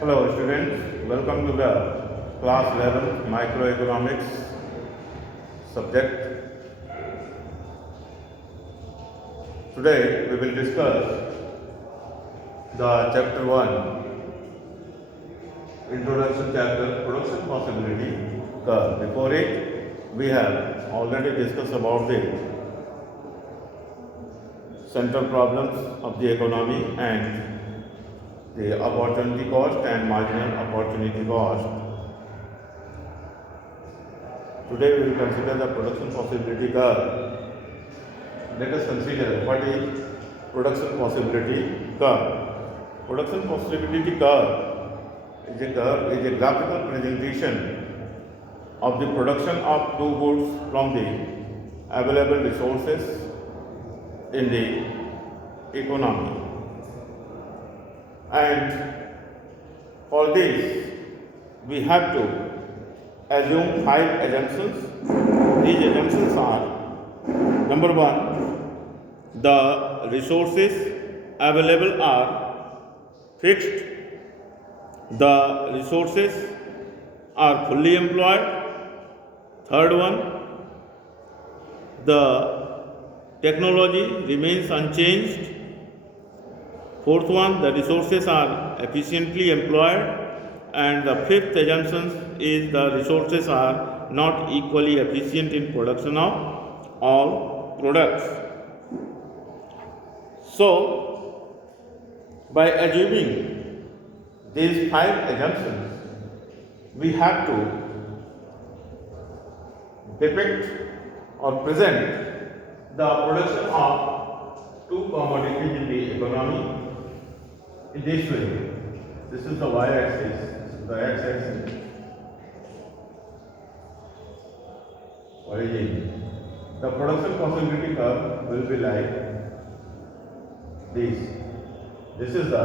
Hello students, welcome to the class 11 microeconomics subject. Today we will discuss the chapter 1 introduction chapter production possibility curve. Before it we have already discussed about the central problems of the economy and the opportunity cost and marginal opportunity cost. Today we will consider the production possibility curve. Let us consider what is production possibility curve. Production possibility curve is a graphical presentation of the production of two goods from the available resources in the economy. And for this, we have to assume 5 assumptions. These assumptions are: number 1, the resources available are fixed, the resources are fully employed. Third one, the technology remains unchanged. Fourth one, the resources are efficiently employed. And the fifth assumption is the resources are not equally efficient in production of all products. So, by assuming these 5 assumptions, we have to depict or present the production of two commodities in the economy in this way. This is the y-axis, this is the x-axis. Origin. The production possibility curve will be like this. This is the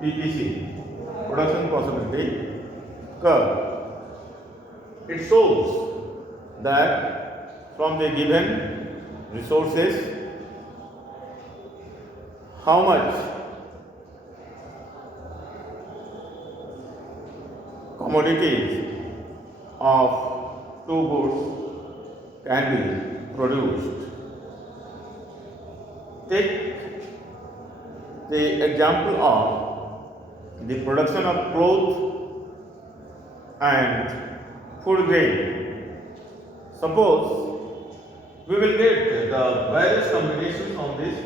PPC, production possibility curve. It shows that from the given resources, how much commodities of two goods can be produced. Take the example of the production of cloth and food grain. Suppose we will get the various combinations of this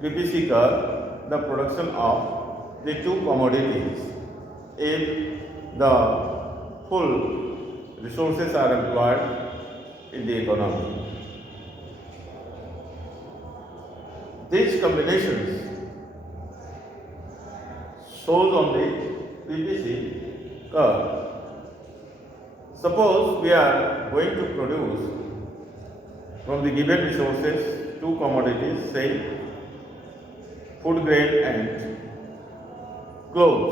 PPC curve, the production of the two commodities, if the full resources are employed in the economy. These combinations shows on the PPC curve. Suppose we are going to produce from the given resources two commodities, say food grain and cloth.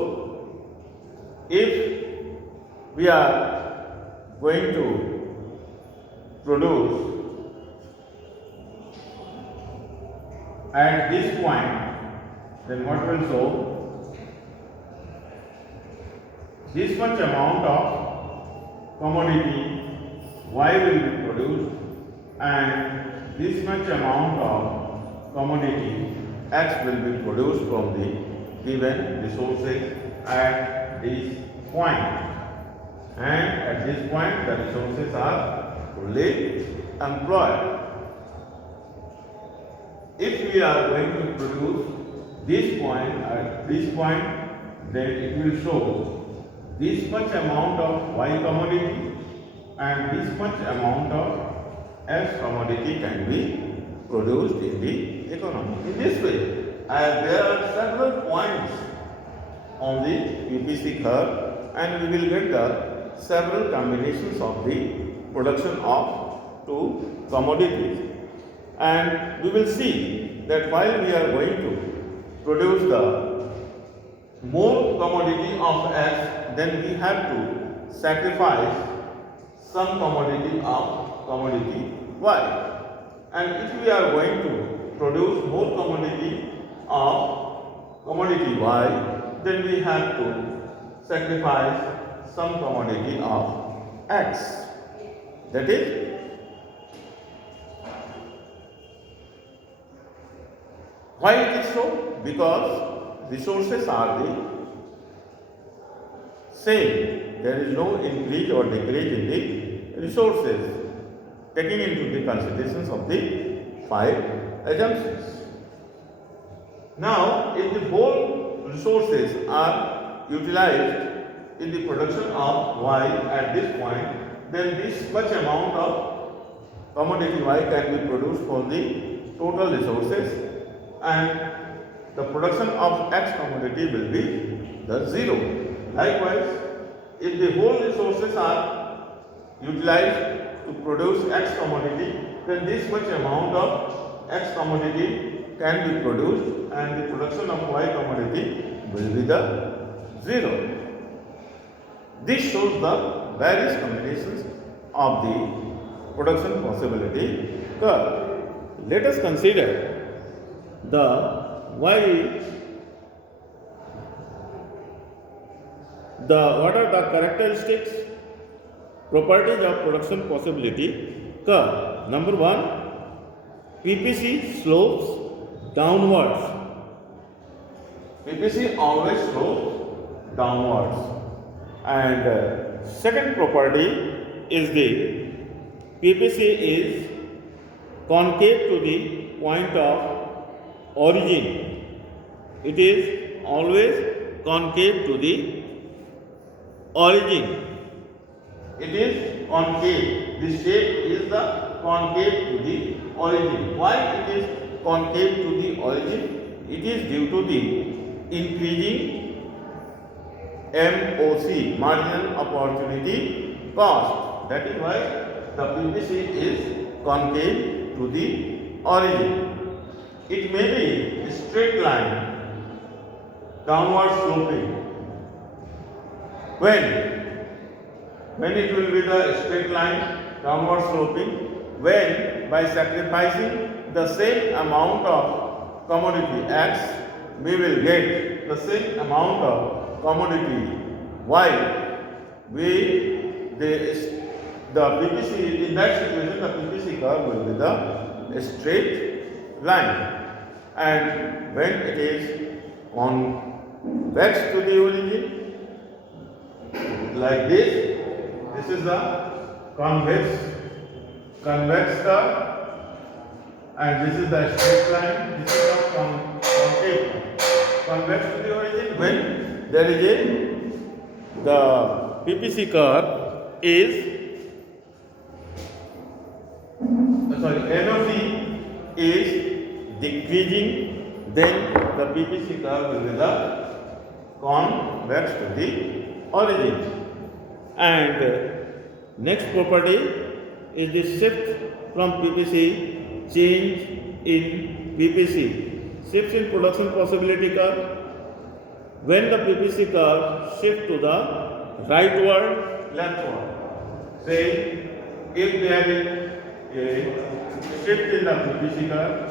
If we are going to produce at this point, then what will show? This much amount of commodity Y will be produced and this much amount of commodity X will be produced from the given resources at this point. And at this point, the resources are fully employed. If we are going to produce this point at this point, then it will show this much amount of Y commodity and this much amount of X commodity can be produced in the economy. In this way, there are several points on the PPC curve and we will get the several combinations of the production of two commodities. And we will see that while we are going to produce the more commodity of X, then we have to sacrifice some commodity of commodity Y. And if we are going to produce more commodity of commodity Y, then we have to sacrifice some commodity of X. That is, why it is so? Because resources are the same. There is no increase or decrease in the resources, taking into the considerations of the 5 assumptions. Now, if the whole resources are utilized in the production of Y at this point, then this much amount of commodity Y can be produced from the total resources, and the production of X commodity will be the 0. Likewise, if the whole resources are utilized to produce X commodity, then this much amount of X commodity can be produced, and the production of Y commodity will be the 0. This shows the various combinations of the production possibility curve. Let us consider the what are the characteristics, properties of production possibility curve. Number 1, PPC slopes downwards. PPC always slopes downwards. And second property is the PPC is concave to the point of origin. It is always concave to the origin. It is concave. The shape is the concave to the origin. Why it is concave to the origin? It is due to the increasing MOC, marginal opportunity cost. That is why the PPC is concave to the origin. It may be a straight line, downward sloping. When it will be the straight line, downward sloping? When by sacrificing the same amount of commodity X, we will get the same amount of commodity Y. The PPC, in that situation, the PPC curve will be the straight line. And when it is convex to the origin, like this is the convex curve, and this is the straight line. This is the concave, convex to the origin. When there is the PPC curve is NOC is decreasing, then the PPC curve will be the convex to the origin. And next property is the shift from PPC, change in PPC. Shifts in production possibility curve. When the PPC curve shift to the rightward, leftward. Say, if there is a shift in the PPC curve,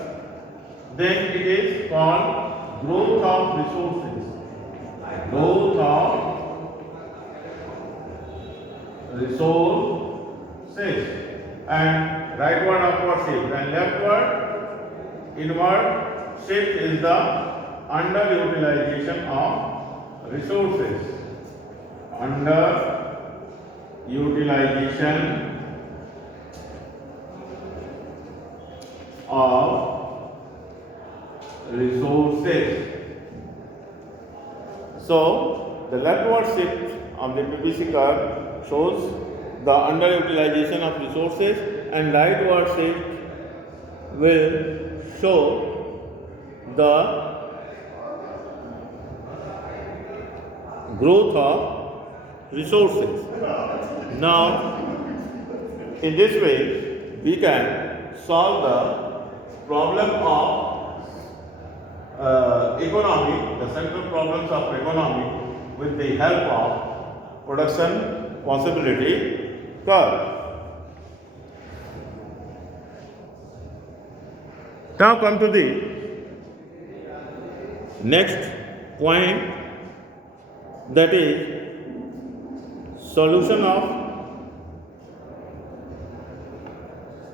then it is called growth of resources. Growth of resources. And rightward upward shift, and leftward inward shift is the underutilization of resources. Underutilization of resources. So the leftward shift of the PPC curve shows the underutilization of resources, and rightward shift will show the growth of resources. Now, in this way, we can solve the problem of economy, the central problems of economy, with the help of production possibility curve. Now come to the next point, that is solution of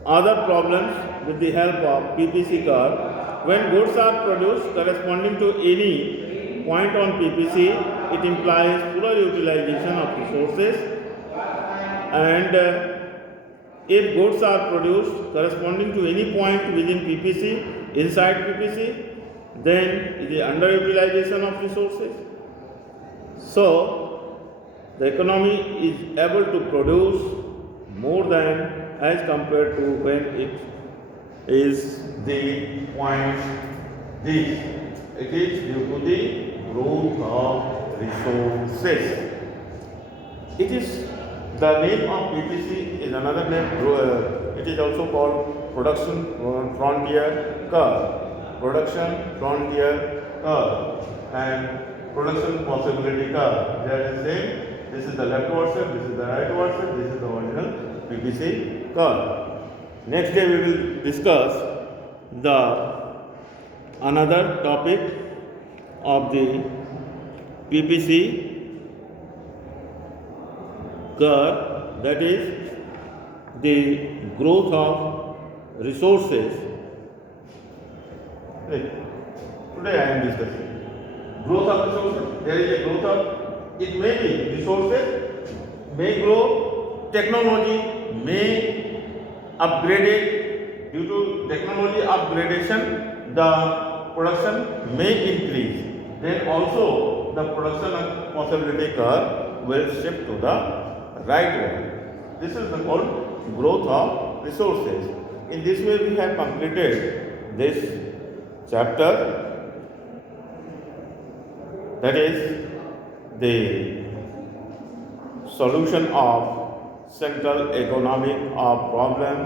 other problems with the help of PPC curve. When goods are produced corresponding to any point on PPC, it implies fuller utilization of resources, and if goods are produced corresponding to any point within PPC, inside PPC, then it is underutilization of resources. So the economy is able to produce more than as compared to when it is the point this. It is due to the growth of resources. It is the name of PPC is another name. It is also called production frontier curve. Production frontier curve and production possibility curve. They are the same. This is the left version, this is the right version, this is the original PPC curve. Next day we will discuss the another topic of the PPC curve, that is the growth of resources. Today I am discussing growth of resources. There is a growth of, it may be resources may grow, technology may upgraded, due to technology upgradation the production may increase, then also the production possibility curve will shift to the right way. This is the called growth of resources. In this way we have completed this chapter, that is the solution of central economic problem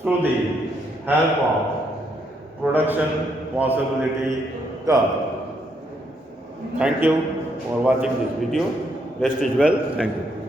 through the help of production possibility curve. Thank you for watching this video. Rest is well. Thank you.